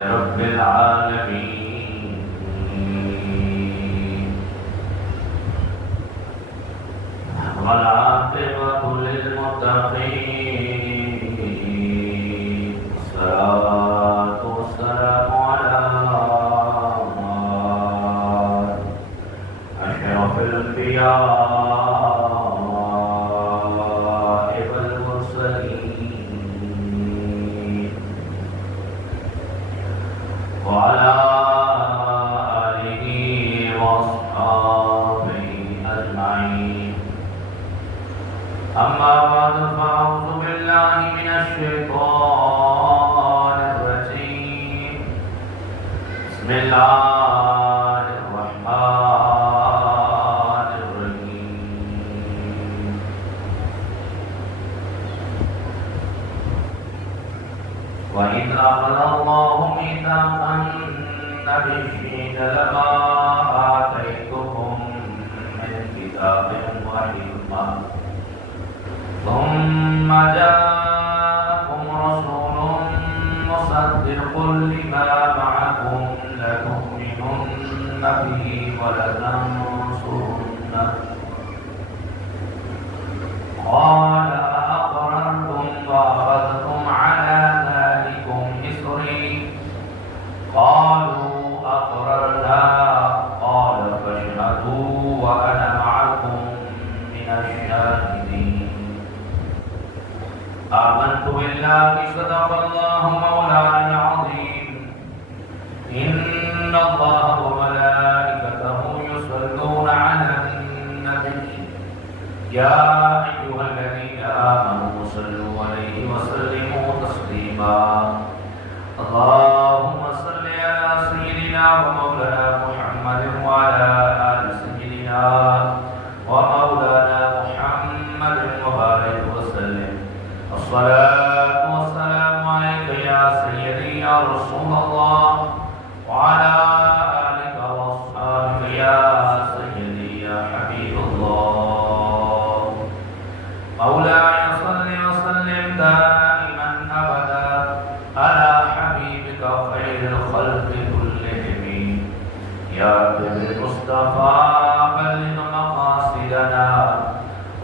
رب العالمين والعاقبة للمتقين الصلاة والسلام على أشرف الأنبياء والمرسلين وعلى آله وأصحابه أجمعين. أما بعد فأعوذ بالله من الشيطان الرجيم. بسم الله الرحمن الرحيم. وإذ أخذ الله ميثاق النبيين لما آتيتكم من كتاب وحكمة ثم جاءكم رسول مصدق لما معكم لتؤمنن به ولتنصرنه قال أأقررتم وأخذتم على ذلكم إصري قالوا أقررنا قال فاشهدوا وأنا معكم من الشاهدين. آمنت بالله صدق الله مولانا العظيم. إن الله وملائكته يصلون على النبي يا أيها الذين آمنوا صلوا عليه وسلموا تسليما. اللهم صل على سيدنا ومولانا محمد وعلى آل سيدنا ومولانا محمد وبارك وسلم. الصلاة والسلام عليك يا سيدي يا رسول الله وعلى آلك وأصحابك يا سيدي يا حبيب الله. مولاي صل وسلم دائما أبدا على حبيبك خير الخلق كلهم. يا بالمصطفى بلغ مقاصدنا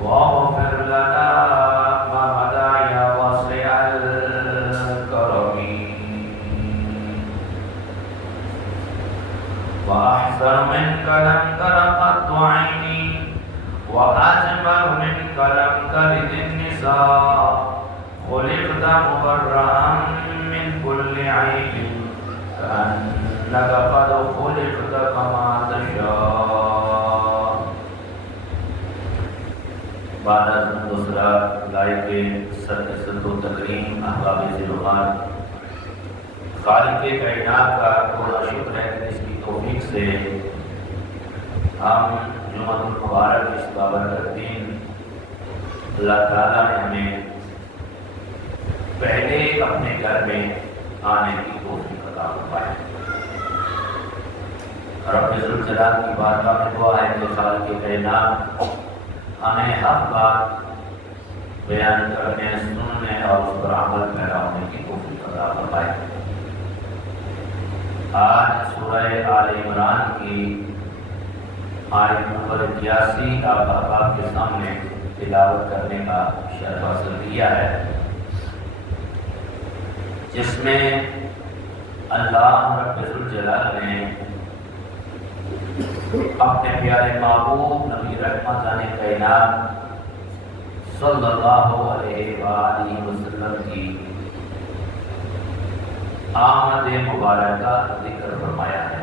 واغفر لنا ما مدى يا واسع الكرم. وأحسن منك لم تر قط عيني وأجمل منك لم تلد النساء. خلقت مبرأ من كل عيب كأنك قد خلقت كما تشاء. بعد از دوسرا لائق صد و تکریم احباب ذوالجلال خالق کائنات کا تھوڑا شکر ہے کہ اس کی توفیق سے ہم جمعۃ المبارک اس بابرکت دن اللہ تعالیٰ نے ہمیں پہلے اپنے گھر میں آنے کی توفیق عطا فرمائی. رب ذوالجلال کی بارگاہ میں دعا ہے کہ خالق کائنات ہمیں حق بات بیان کرنے سننے اور اس پر عمل پیدا ہونے کی توفیق عطا فرمائے. آج سورہ آل عمران کی آیت نمبر 81 آپ احباب کے سامنے تلاوت کرنے کا شرف حاصل کیا ہے، جس میں اللہ رب ذوالجلال نے اپنے پیارے محبوب نبی رحمت کائنات صلی اللہ علیہ وآلہ وسلم کی آمد مبارکہ ذکر فرمایا ہے.